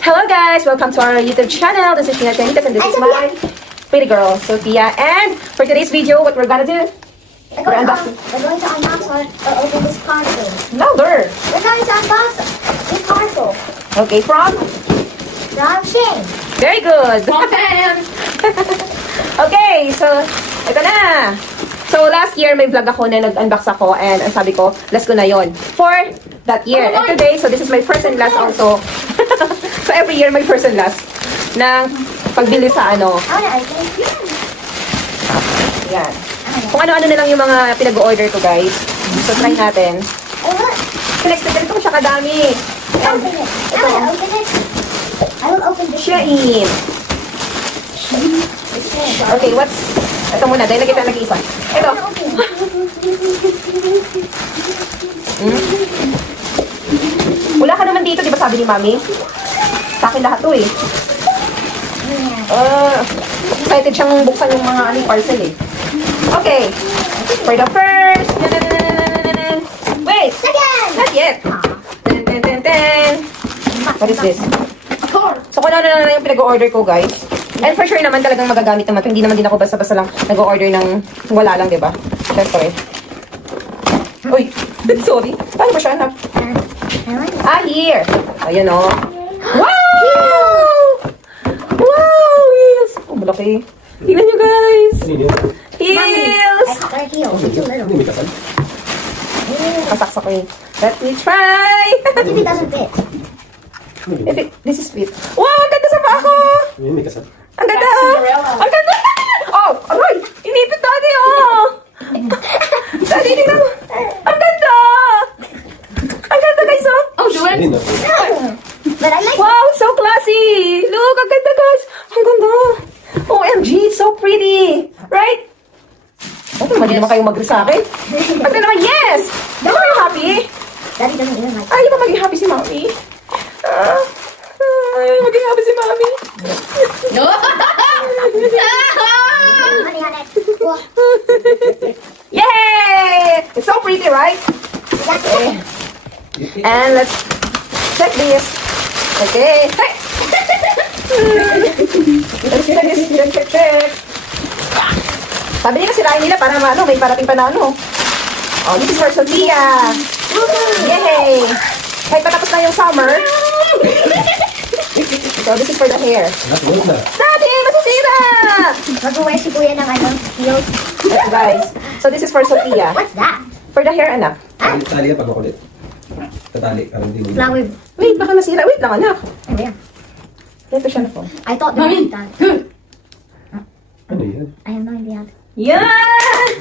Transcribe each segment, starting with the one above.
Hello guys, welcome to our YouTube channel. This is Sheena Tenitas and this is my pretty girl, Sophia. And for today's video, what we're gonna do? We're going to unbox or open this parcel. Louder! We're going to unbox this parcel. Okay, from Shane. Very good. Okay, so ito na. So last year may vlog ako na nag-unbox ako and ang sabi ko, let's go na yon for that year. And today, so this is my first and last also. So every year my first and last ng pagbili sa ano. Yan. Kung ano-ano na lang yung mga pinag-order ko guys. So try natin. Ganito ko siya kadami. Open it. I will open this. Shein. Okay, what's... Ito muna, dahil nakita nag-iisa. Ito. Wala ka naman dito, di ba sabi ni Mami? Sa akin lahat to eh. Excited siyang buksan yung mga aling parcel eh. Okay. For the first... Wait! Not yet! What is this? So kung ano na yung pinag-order ko guys. And for sure naman talagang magagamit naman. Hindi naman din ako basta-basta lang nag-order ng wala lang, diba? Siyempre. Uy! Sorry. Paano ba siya, anak? Here! Ayun o. Wow! Wow! Heels! Oh, malaki. Tingnan nyo guys! Heels! Kasaksak ko yun. Let me try! What if it doesn't fit? This is fit. Wow! Ang ganda sa paa ko! Ang ganda! Ang ganda! Oh! Aray! Inipit daddy oh! Daddy, tingnan mo! Ang ganda! Ang ganda guys oh! Oh, do it! But I like Wow! So classy! Look! Ang ganda guys! Ang ganda! OMG! It's so pretty! Right? Ano naman, di naman kayo mag-agree sa akin? At naman, yes! Di ba kayo happy? Daddy doesn't even like it. Ay, di ba maging happy si Mami? Ay, maging happy si Mami. No! Honey, honey. Yay! It's so pretty, right? Okay. And let's check this. Okay. Hey! Let's check this. Check. Sabi nila sirain nila para ano, may parating pa na ano. Oh, this is for Sophia. Yay! Kahit patapos na yung summer. So, this is for the hair. Daddy, masisira! Mag-wear si Kuya ng ano, heels. Yes, guys. So, this is for Sophia. What's that? For the hair, anak. Tatali ka pag makulit. Tatali. Flower. Wait, baka nasira. Wait lang, anak. Oh, yeah. Ito siya na po. I thought they Mommy! did that. Good! Ano yan? I have no idea. Yeah!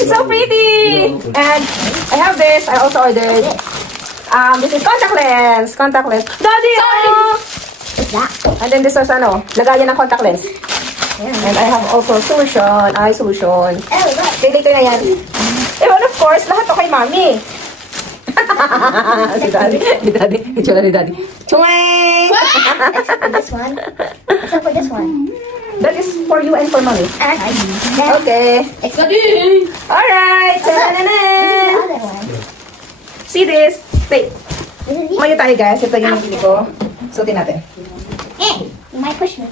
It's so pretty! And I have this. I also ordered. This is contact lens. Contact lens. Daddy! Oh! What's that? And then this is ano, lagayan ng contact lens. And I have also solution. Eye solution. Oh, look. Okay, later na yan. And of course, lahat to kay Mami. Si Daddy. Si Daddy. Itsura ni Daddy. Twing! Except for this one. Except for this one. That is for you and for Mami. Okay. Except Alright. the Ta-da-da-da. other one. See this? Wait. This is Umayo tayo guys. Ito yung nabili ko. Suotin natin. Hey, you might push me.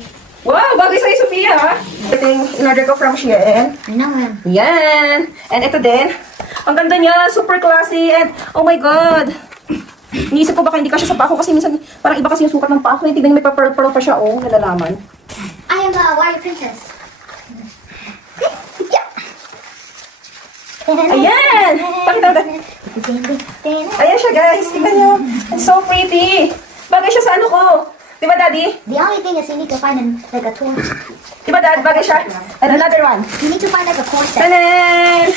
Wow! Bagay sa'yo, Sophia, ha? Ito yung in-order ko from Shein. No. Yan! And ito din. Ang ganda niya. Super classy. And, oh my God! Iniisip ko baka hindi kasi sa paa ko kasi minsan parang iba kasi yung sukat ng paa ko. Tignan niyo, may pa-pearl pa siya, oh. Nalalaman. I am the warrior princess. Ayan! Pakita mo. Ayan siya, guys. Tignan niyo. It's so pretty. Bagay siya sa ano ko. Di ba, Daddy? The only thing is you need to find like a torch. Di ba, Dad? Bagay siya. And another one. You need to find like a corset. Tanan!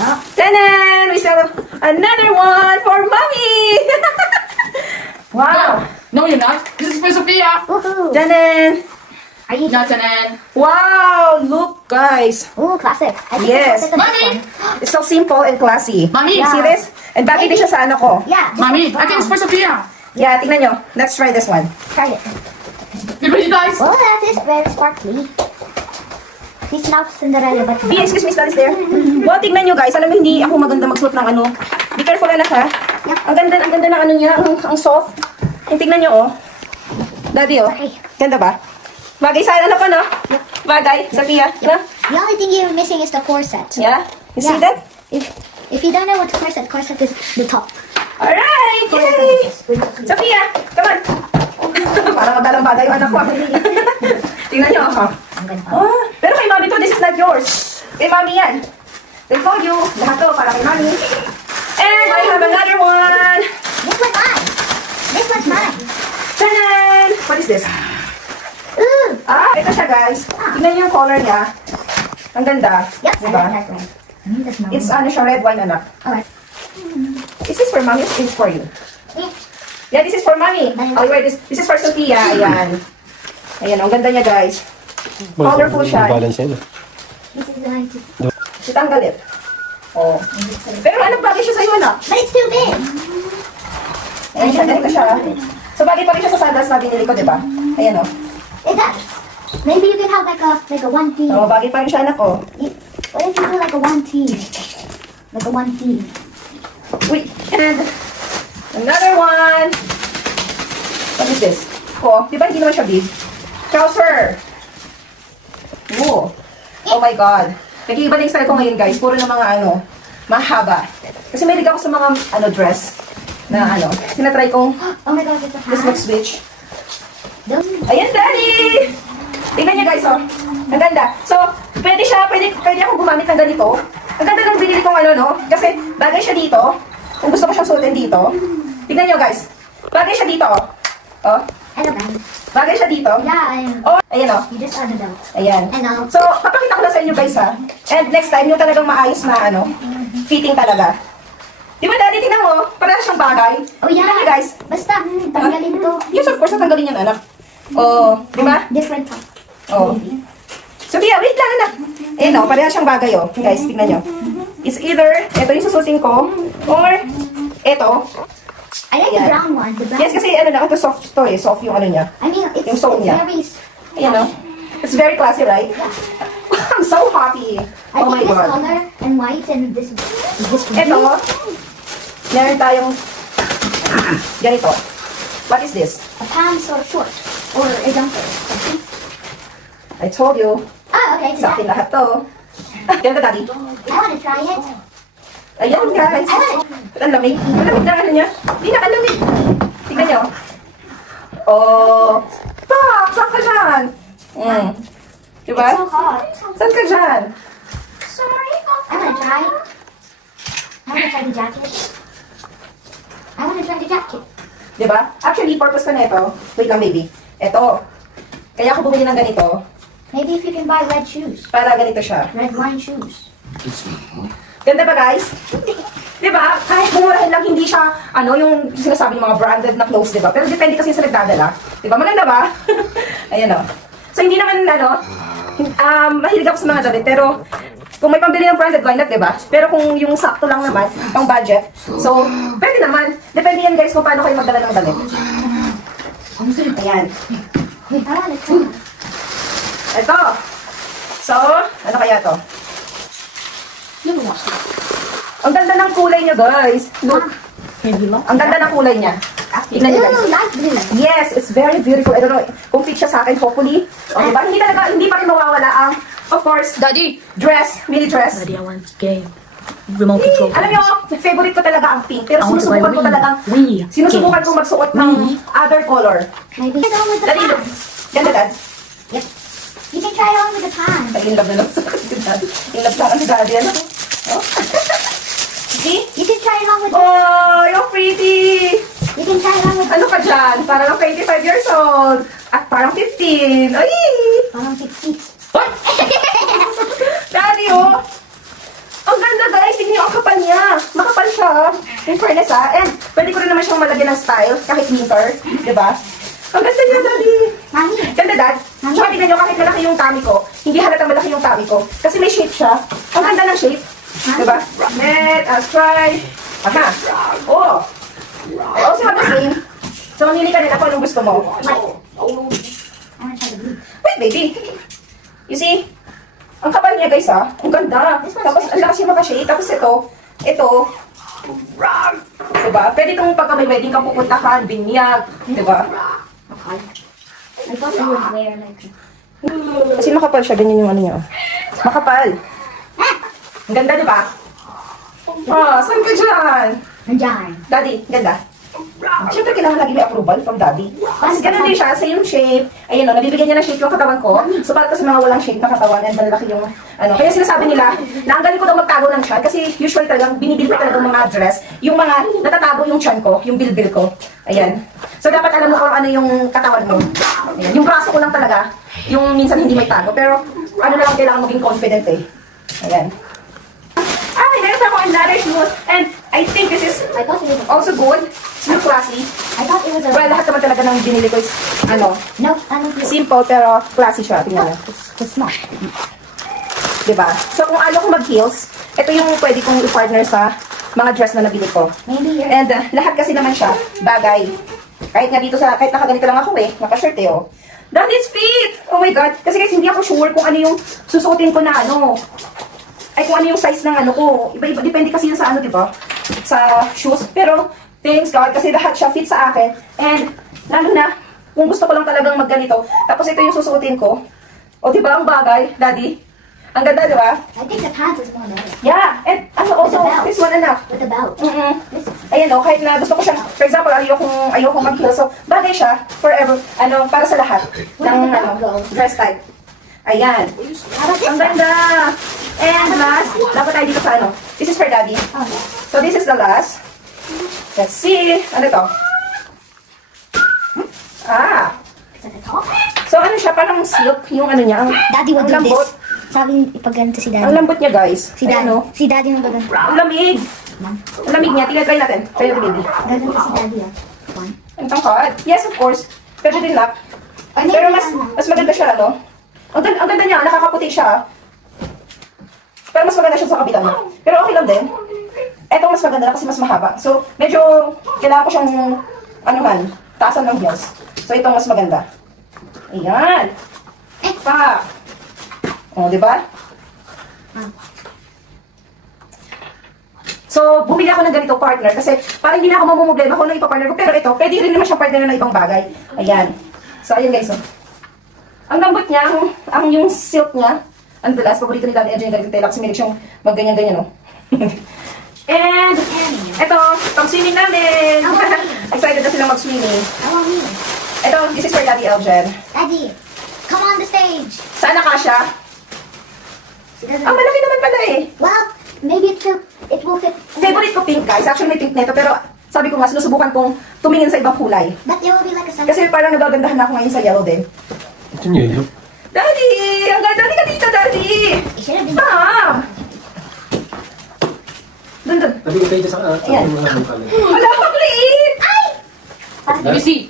Oh. Tanan! We still have another one for Mommy! Wow! No, you're not. This is for Sophia. Woohoo! Tanan! Are you? Not Tanan. Wow! Look, guys. Ooh, classic. I think Yes. this one. Mommy! It's so simple and classy. Mommy! You see this? And bagay din siya sa ano ko. Yeah. Mommy, I think it's for Sophia. Yeah, tingnan nyo. Let's try this one. Try it. You ready, guys? Oh, that is very sparkly. It's not Cinderella, but B, excuse me, Stan is there. Wow, tingnan nyo guys. Alam mo, hindi ako maganda magsuot ng ano. Be careful, anak, ha? Yeah. Ang ganda ng ano niya. Ang soft. tingnan nyo, oh. Daddy, oh. Ganda ba? Bagay sa ano ko, no? Bagay, Sophia, no? The only thing you're missing is the corset. Yeah? You see that? If you don't know what corset is the top. Alright! Yay! Sophia, come on! Parang madalang bagay yung anak ko. Tingnan nyo, oh. Oh, pero kay mami to, this is not yours. Kay mami yan. They told you, lahat to para kay mami. And I have another one. This one's mine. This one's mine. Tanan! What is this? Ooh. Ito siya, guys. Tingnan niyo yung color niya. Ang ganda. Yep, Diba? I like that one. That's mine. It's ano siya, red wine, anak. Alright. Is this for mommy or is this for you? Yeah, this is for mommy. Oh, wait, this is for Sophia. Ayan. Ayan, ang ganda niya, guys. Colorful siya. Balance yan. This is the 90. Itanggal it. Oh. Pero ano bagay siya sa'yo, anak? But it's too big. Ayan siya, ganito siya. So, bagay pa rin siya sa sandals na binili ko, diba? Ayan, oh. It does. Maybe you can have like a 1T. Oh, bagay pa rin siya, anak, oh. What if you do like a 1T? Like a 1T. Wait, and another one. What is this? Oh, di ba hindi naman siya big? Trouser. Oh. Oh my God. Nag-iiba na yung style ko ngayon, guys. Puro na mga ano, mahaba. Kasi may ako sa mga ano dress na ano. Tinatry kong Oh my God, it's a this hat. next switch. Those. Ayan, Daddy! Tingnan niyo, guys, oh. Ang ganda. So, pwede akong gumamit ng ganito. Ang ganda ng binili kong ano, no? Kasi bagay siya dito. Kung gusto ko siyang suotin dito. Tingnan niyo, guys. Bagay siya dito, oh. Oh. I love that. Bagay siya dito. Yeah, I am. Oh, ayan, oh. You just add the belt. Ayan. And now. So, papakita ko na sa inyo, guys, ha. And next time, yung talagang maayos na, ano, fitting talaga. Di ba, Daddy, tingnan mo? Parang siyang bagay. Oh yeah. Tingnan niyo, guys. Basta, tanggalin to. Yes, of course, natanggalin yan, anak. Oh, di ba? Different top. Oh. Sophia, wait lang, anak. Eh, no, pareha siyang bagay, oh. Guys, tignan nyo. It's either, ito yung susutin ko, or, ito. I like Yeah. the brown one. The brown. Yes, kasi, ano na, ito soft to, eh. Soft yung ano niya. I mean, it's, Yung soul niya. very. Ayan, no? It's very classy, right? I'm so happy. I Oh my think this God. color and white and this Ito, meron tayong, ganito. What is this? a pants or short or a jumper. I told you. Oh, okay. Sa akin lahat to. Ganda, Daddy. I want to try it. Ayan, guys. Ang lamig. Ang lamig na ano niya. Hindi na, ang lamig. Tingnan nyo. Oh. Tak, saan ka dyan? Diba? It's so hot. Saan ka dyan? Sorry. I want to try. I want to try the jacket. I want to try the jacket. Diba? Actually, purpose ko na ito. Wait lang, baby. Ito. Kaya ako bumili ng ganito. Maybe if you can buy red shoes. Para ganito siya. Red line shoes. Ganda ba, guys? Diba? Kahit mumurahin lang, hindi siya, ano, yung sinasabi ng mga branded na clothes, diba? Pero depende kasi sa nagdadala. Diba? Maganda ba? Ayan, o. So, hindi naman, ano, mahilig ako sa mga damit, pero kung may pambili ng branded, why not, diba? Pero kung yung sakto lang naman, pang budget, so, pwede naman. Depende yan, guys, kung paano kayo magdala ng damit. Ayan. I want to try. Ito. So, ano kaya to? Ang ganda ng kulay niya, guys. Look. Ang ganda ng kulay niya. Tignan niyo, guys. Ooh, light blue. Yes, it's very beautiful. I don't know kung fit siya sa akin, hopefully. O, diba? Hindi pa rin mawawala ang, of course, Daddy. dress, mini dress. Daddy, I want game. Remote control. Alam niyo, favorite ko talaga ang pink. Pero I want to buy sinusubukan ko talagang, Wii. sinusubukan ko magsuot ng other color. Maybe try it on with the Dali, look. pants. Ganda, Dad. Yep. You can try it on with the pants. Ay, in love na lang sa akin si Daddy. In love sa akin si Daddy. Ano? Oh. See? You can try it on with the. Oh, you're pretty. You can try it on with the. Ano ka dyan? Parang 25 years old. At parang 15. Ay! Parang 60. What? Daddy, oh! Ang ganda, guys. Tingnan niyo ang kapal niya. Makapal siya. In fairness, ha? And pwede ko rin naman siyang malagyan ng style kahit winter. Diba? Ang ganda niya, Daddy. Mami. Ganda, Dad. Tsaka tingnan niyo kahit malaki yung tummy ko. Hindi halatang malaki yung tummy ko. Kasi may shape siya. Ang ganda ng shape. Diba? Let us try. Aha. Oh. I also have the same. So, mamili ka rin ako anong gusto mo. I want to try the blue. Wait, baby. You see? Ang kapal niya, guys, ha? Ang ganda. Tapos, ang lakas yung maka-shade. Tapos ito, Diba? Pwede itong pagka may wedding ka pupuntahan, binyag. Diba? Okay. I thought you would wear like... Kasi makapal siya, ganyan yung ano niya. Makapal. Ang ganda, diba? Ah, saan ka dyan? Nandiyan. Daddy, ganda. Siyempre, kailangan lagi may approval from daddy. Kasi ganun din siya, same shape. Ayun o, nabibigyan niya ng shape yung katawan ko. So, para sa mga walang shape na katawan, and malaki yung, ano. Kaya sinasabi nila, na ang galing ko daw magtago ng tiyan. Kasi usually talagang, binibil ko talagang mga dress. Yung mga natatago yung tiyan ko, yung bilbil ko. Ayan. So, dapat alam mo kung ano yung katawan mo. Ayan. Yung braso ko lang talaga, yung minsan hindi may tago. Pero, ano na lang kailangan maging confident eh. Ayan. Ay, meron ako another shoes. And I think this is I thought it was... also good. It's not classy. I thought it was a... Well, lahat naman talaga ng binili ko is, ano, No, I don't feel... simple pero classy siya. Tingnan niyo. It's not. Diba? So, kung ayaw ko mag-heels, ito yung pwede kong i-partner sa mga dress na nabili ko. Maybe you're... And lahat kasi naman siya, bagay. Kahit nga dito sa, kahit nakaganito lang ako eh, naka-shirt eh, oh. That is fit! Oh my God. Kasi guys, hindi ako sure kung ano yung susuotin ko na ano. Ay, kung ano yung size ng ano ko. Iba-iba, depende kasi yun sa ano, diba? Sa shoes. Pero, thanks God, kasi lahat siya fit sa akin. And, lalo na, kung gusto ko lang talagang magganito. Tapos ito yung susuotin ko. O, diba, ang bagay, Daddy? Ang ganda, diba? I think the pants is more better. Yeah, and also, this one enough. With the belt. Ayan o, kahit na gusto ko siya, for example, ayokong mag-heel. So, bagay siya, forever, ano, para sa lahat ng dress type. Ayan. Ang ganda. And last, dapat tayo dito sa ano. This is for Daddy. So, this is the last. Let's see. Ano to? Ah. Is that the top? So, ano siya, parang silk yung ano niya. Daddy would do ang lambot. this. Sabi ipagganto si Daddy. Ang lambot niya, guys. Si Daddy. Ayan, o. Si Daddy yung baganto. Ang lamig. Ang lamig niya. Tingnan, try natin. Try natin, baby. Gaganto si Daddy ah. One. Ang tangkad. Yes, of course. Pwede din lap. Or maybe Pero mas ano. maganda siya, ano? Ang ganda niya, nakakaputi siya. Pero mas maganda siya sa kabila niya. Pero okay lang din. Eto mas maganda na kasi mas mahaba. So, medyo kailangan ko siyang, ano man, taasan ng heels. So, ito mas maganda. Ayan. Pa. O, di ba? So, bumili ako ng ganito partner kasi parang hindi na ako mamumblema kung ano ipapartner ko. Pero ito, pwede rin naman siyang partner na ibang bagay. Ayan. So, ayan guys. Oh. Ang lambot niya, ang yung silk niya, ang dulas, paborito ni Daddy Edge yung ganito tayo kasi may siyang magganyan-ganyan, no? And, ito, pang-swimming namin. Excited na silang mag-swimming. I want me. Ito, this is for Daddy Elgin. Daddy, come on the stage. Saan na kasha? She doesn't... Ang malaki naman pala eh. Well, maybe it will fit. Favorite ko pink, guys. Actually, may pink nito, pero sabi ko nga, sinusubukan kong tumingin sa ibang kulay. But it will be like a sun. Kasi parang nagagandahan na ako ngayon sa yellow din. Ito niyo yun. Daddy! Ang ganda ni ka dito, Daddy! It should have been. Ah! Dun. Sabi ko kayo sa Ayan. mga pala. Wala pang liit! Ay! Let me see.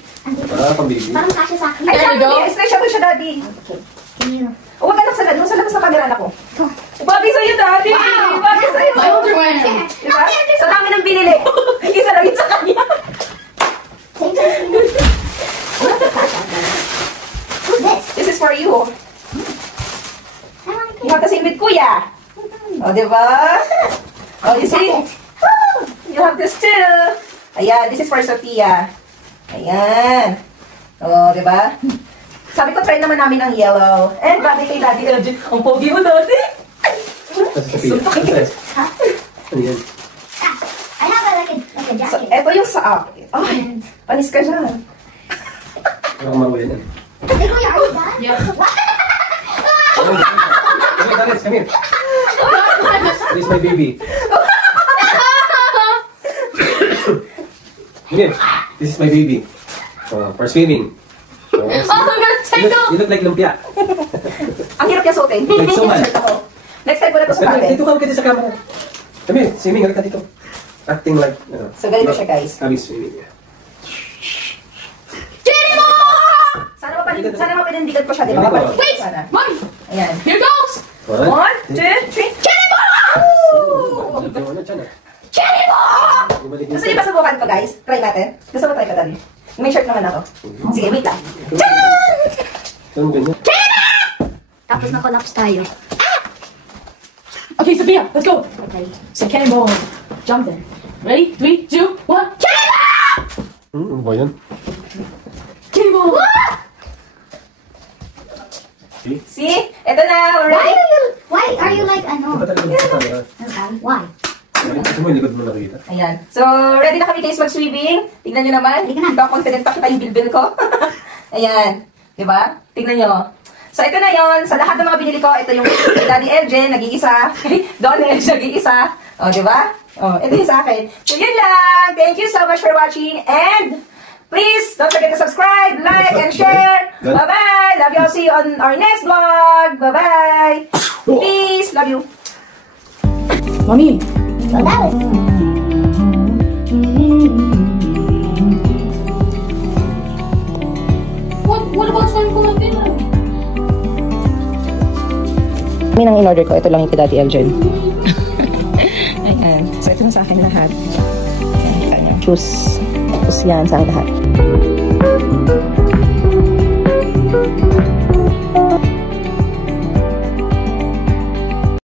Pang baby. Parang kasya sa akin. Ay, There you Daddy! go. Stretch ako siya, Daddy. Okay. Can you... O, wag ka lang sa labas ng camera na ko. Bagay sa'yo, Daddy! Wow! Bagay sa'yo! I wonder when. Diba? Sa dami ng binili. Isa lang yun sa kanya. Take this. What's the kasya? Who's this? This is for you. I want to You have the same with Kuya. O, diba? O, you see? You have this too. Ayan, this is for Sophia. Ayan. O, diba? Sabi ko, try naman namin ang yellow. And bagay kay Daddy Elgin. Ang pogi mo, Daddy. Tapos sa piya. Huh? Ano yan? I have like a So, jacket. eto yung sa akin. Ay, panis ka dyan. Parang mamulit yan. Hey, Kuya, are you done? Yeah. Come here, Dalis, come here. This is my baby. Come here. This is my baby. For swimming. Oh, I'm gonna take off. You look like lumpia. Ang hirap niya suotin. Like suman. Shirt ako. Next time ko na ito sa Come here, batin. dito ka kita sa camera. Come here, swimming. Halika dito. Acting like, So, ganito siya, guys. Kami swimming. Sana mapanindigan ko siya, di ba? Very good. Wait! Sana. Mom! Ayan. Here goes! 1, 2, 3. Cherry ball! Cherry ball! Gusto niyo ba subukan ko, guys? Try natin. Gusto mo try ka, Daddy? May shirt naman ako. Sige, wait lang. Tapos na-collapse tayo. Okay, Sophia, let's go. Okay. So, cannonball. Jump there. Ready? 3, 2, 1. Ano ba yan? Cable! See? Ito na, alright? Why are you like, ano? Ito talaga sa camera. Okay, why? Kasi mo, hindi ko naman nakikita. Ayan. So, ready na kami guys mag-swimming. Tignan nyo naman. Hindi ka na. Ito, confident pa kita yung bilbil ko. Ayan. Diba? Tignan nyo. So, ito na yon. Sa lahat ng mga binili ko, ito yung Daddy LJ, nag-iisa. Don LJ, nag-iisa. O, diba? O, ito yung sa akin. So, yun lang. Thank you so much for watching. And, please, don't forget to subscribe, like, and share. Bye-bye. Love you all. See you on our next vlog. Bye-bye. Peace. Love you. Mommy! So that was... What about time ko natin? May nang in-order ko. Ito lang yung kay Daddy Elgin. Ayan. So, ito na sa akin lahat. Ayan, kita nyo. Choose. Tapos yan sa akin lahat.